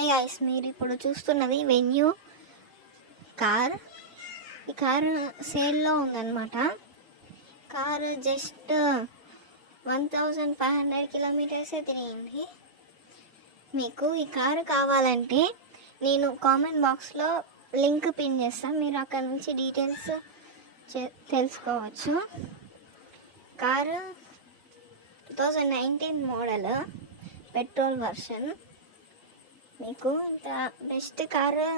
High ice మీరు ఇప్పుడు చూస్తున్నది వెన్యూ కార్ ఈ కారు సేల్లో ఉందన్నమాట. Car just one thousand five hundred కిలోమీటర్సే తిరిగింది. మీకు ఈ కారు కావాలంటే నేను కామెంట్ బాక్స్లో లింక్ పిన్ చేస్తాను మీరు అక్కడ నుంచి డీటెయిల్స్ తెలుసుకోవచ్చు. Car two thousand nineteen model petrol version మీకు ఇంత బెస్ట్ కారు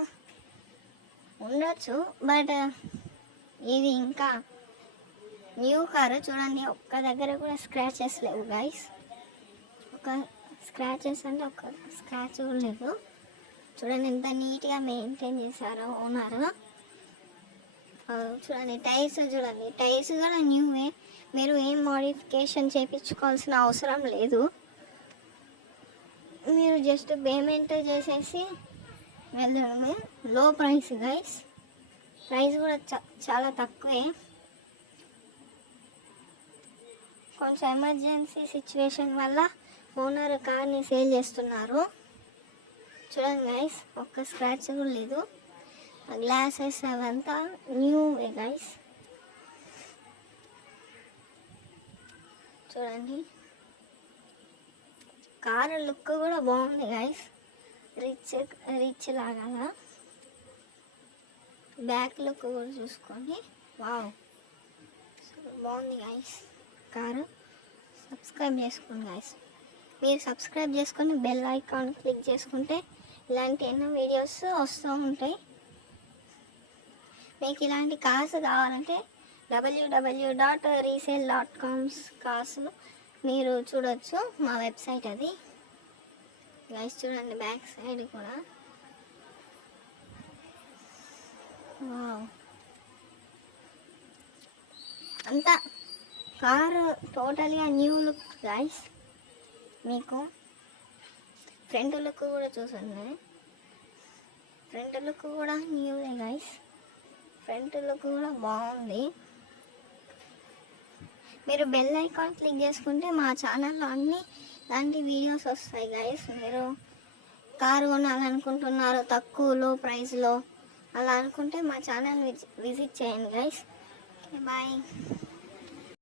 ఉండొచ్చు బట్ ఇది ఇంకా న్యూ కారు చూడండి ఒక్క దగ్గర కూడా స్క్రాచెస్ లేవు గైస్ ఒక స్క్రాచెస్ అంటే ఒక స్క్రాచ్ కూడా చూడండి ఎంత నీట్గా మెయింటైన్ చేశారో ఓనర్ చూడండి టైర్స్ చూడండి. టైర్స్ కూడా న్యూవే మీరు ఏం మోడిఫికేషన్ చేయించుకోవాల్సిన అవసరం లేదు. మీరు జస్ట్ పేమెంట్ చేసేసి వెళ్ళడమే. లో ప్రైస్ గైస్ ప్రైస్ కూడా చాలా తక్కువే. కొంచెం ఎమర్జెన్సీ సిచ్యువేషన్ వల్ల ఓనర్ కార్ని సేల్ చేస్తున్నారు. చూడండి గైస్ ఒక్క స్క్రాచ్ కూడా లేదు. గ్లాసెస్ అవంతా న్యూ గైస్ చూడండి. కారు లుక్ కూడా బాగుంది గైస్ రిచ్ రిచ్ లాగా బ్యాక్ లుక్ కూడా చూసుకోండి వావ్ బాగుంది గైస్ కారు. సబ్స్క్రైబ్ చేసుకోండి గైస్ మీరు సబ్స్క్రైబ్ చేసుకొని బెల్ ఐకాన్ క్లిక్ చేసుకుంటే ఇలాంటి ఎన్నో వీడియోస్ వస్తూ ఉంటాయి. మీకు ఇలాంటి కార్స్ కావాలంటే WW dot resale dot com's cars మీరు చూడొచ్చు మా వెబ్సైట్ అది. గైస్ చూడండి బ్యాక్ సైడ్ కూడా. వావ్ అంతా కారు టోటల్గా న్యూ లుక్ గైస్ మీకు ఫ్రంట్ లుక్ కూడా చూసండి. ఫ్రంట్ లుక్ కూడా న్యూదే గైస్ ఫ్రంట్ లుక్ కూడా బాగుంది. మీరు బెల్ ఐకాన్ క్లిక్ చేసుకుంటే మా ఛానల్లో అన్ని ఇలాంటి వీడియోస్ వస్తాయి గైస్ మీరు కారు కొనాలనుకుంటున్నారు తక్కువలో ప్రైస్లో అలా అనుకుంటే మా ఛానల్ విజిట్ చేయండి గైస్ బాయ్